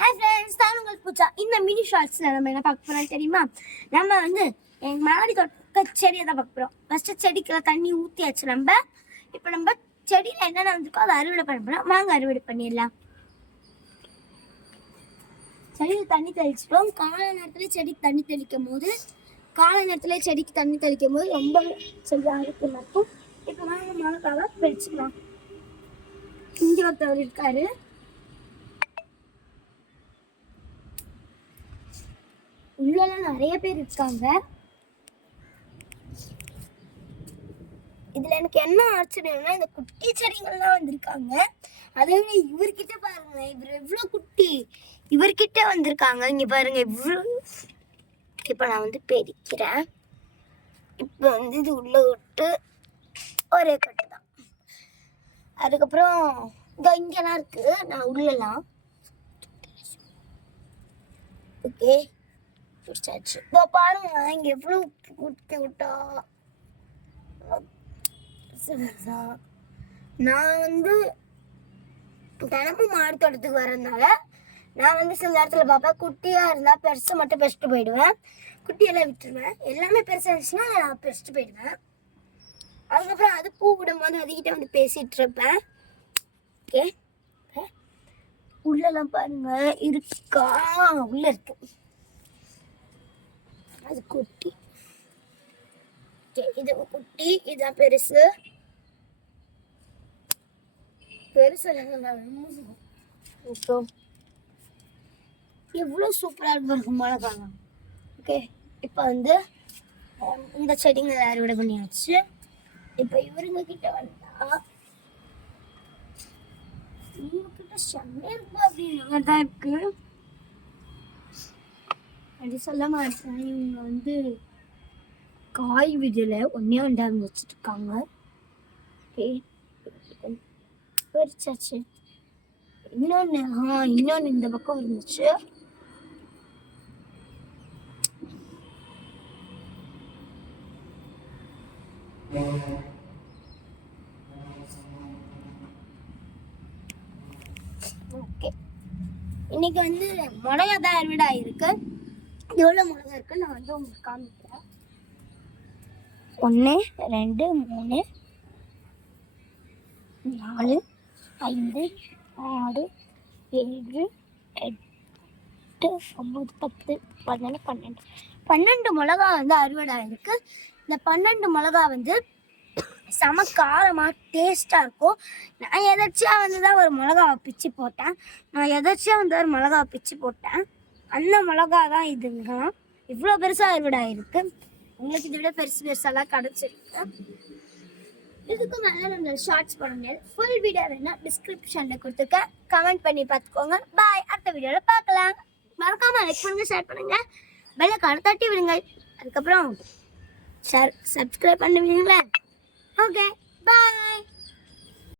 Hi friends, நான் உங்கள் பூஜா. இந்த மினி ஷார்ட்ஸில் நம்ம என்ன பார்க்க போகிறோம் தெரியுமா? நம்ம வந்து எங்கள் மாடி தோட்ட செடியை தான் பார்க்க போகிறோம். ஃபஸ்ட்டு செடிக்கெல்லாம் தண்ணி ஊற்றியாச்சு. இப்போ நம்ம செடியில் என்னென்ன வந்துருக்கோ அதை அறுவடை பண்ண போகிறோம். வாங்க அறுவடை பண்ணிடலாம். செடியில் தண்ணி தெளிச்சிட்டோம். காலை நேரத்தில் செடிக்கு தண்ணி தெளிக்கும் போது ரொம்ப செடியாக இருக்கு மட்டும். இப்போ நாங்கள் மிளகாவை பிரிச்சுக்கலாம். இங்கே ஒருத்தவர் இருக்காரு. உள்ளலாம் நிறைய பேர் இருக்காங்க. இதுல எனக்கு என்ன ஆச்சரியம்னா, இந்த குட்டி செடிகள்லாம் வந்திருக்காங்க. அதே இவர்கிட்ட பாருங்களேன், இவர் எவ்வளவு குட்டி. இவர்கிட்ட வந்திருக்காங்க. இங்க பாருங்க இவ்வளவு. இப்ப நான் வந்து பெரிக்கிறேன். இப்ப வந்து இது உள்ள விட்டு ஒரே கட்டு தான். அதுக்கப்புறம் இங்கெல்லாம் இருக்கு. நான் உள்ளலாம் ஓகே பிடிச்சாச்சு. இப்போ பாருங்க, இங்க எவ்வளவு குட்டி விட்டா. நான் வந்து தினமும் மாடு தோட்டத்துக்கு வர்றதுனால நான் வந்து சில நேரத்தில் பார்ப்பேன். குட்டியா இருந்தா பெருசை மட்டும் பெருசிட்டு போயிடுவேன், குட்டியெல்லாம் விட்டுருவேன். எல்லாமே பெருசா இருந்துச்சுன்னா நான் பெருசிட்டு போயிடுவேன். அதுக்கப்புறம் அது பூ விடும் போது அதுகிட்ட வந்து பேசிட்டு இருப்பேன். ஓகே, உள்ளெல்லாம் பாருங்க இருக்கா. உள்ள இருக்கு, அது குட்டி. இது குட்டி, இதுதான் பெருசு. எவ்வளவு சூப்பரா இருக்கு மிளகாய். ஓகே, இப்போ வந்து இந்த செடிங்களை அறுவடை பண்ணியாச்சு. இப்போ இவருங்க கிட்ட வந்தா இவங்ககிட்ட செம்மையா அப்படின்னு தான் இருக்கு. அப்படி சொல்ல மாட்டேன். இவங்க வந்து காய் விடல ஒன்னே ஒன்றாங்க வச்சுருக்காங்க. பறிச்சாச்சு. இன்னொன்று இந்த பக்கம் இருந்துச்சு. ஓகே, இன்னைக்கு வந்து மிளகா தான் அறுவடை ஆயிருக்கு. எவ்வளவு மிளகா இருக்கு நான் வந்து உங்களுக்கு காமிக்கிறேன். 1 2 3 4 5 6 7 8 9 10 11 12 மிளகா வந்து அறுவடை ஆயிருக்கு. இந்த 12 மிளகா வந்து செம காரமாக டேஸ்ட்டாக இருக்கும். நான் எதாச்சியாக வந்து தான் ஒரு மிளகாவை பிச்சு போட்டேன். அந்த மிளகா தான் இதுங்க. இவ்வளோ பெருசாக அறுவடை ஆயிருக்கு. உங்களுக்கு இதை விட பெருசெல்லாம் கிடச்சிருக்கு. இதுக்கு மேலே நம்ம ஷார்ட்ஸ் பண்ணுங்க. ஃபுல் வீடியோ வேணா டிஸ்கிரிப்ஷனில் கொடுத்துருக்கேன், கமெண்ட் பண்ணி பார்த்துக்கோங்க. பாய், அடுத்த வீடியோவில் பார்க்கலாம். மறக்காமல் லைக் பண்ணுங்கள், ஷேர் பண்ணுங்கள், பெல்லைக்கான தட்டி விடுங்க. அதுக்கப்புறம் சப்ஸ்கிரைப் பண்ணுவீங்களா? ஓகே, பாய்.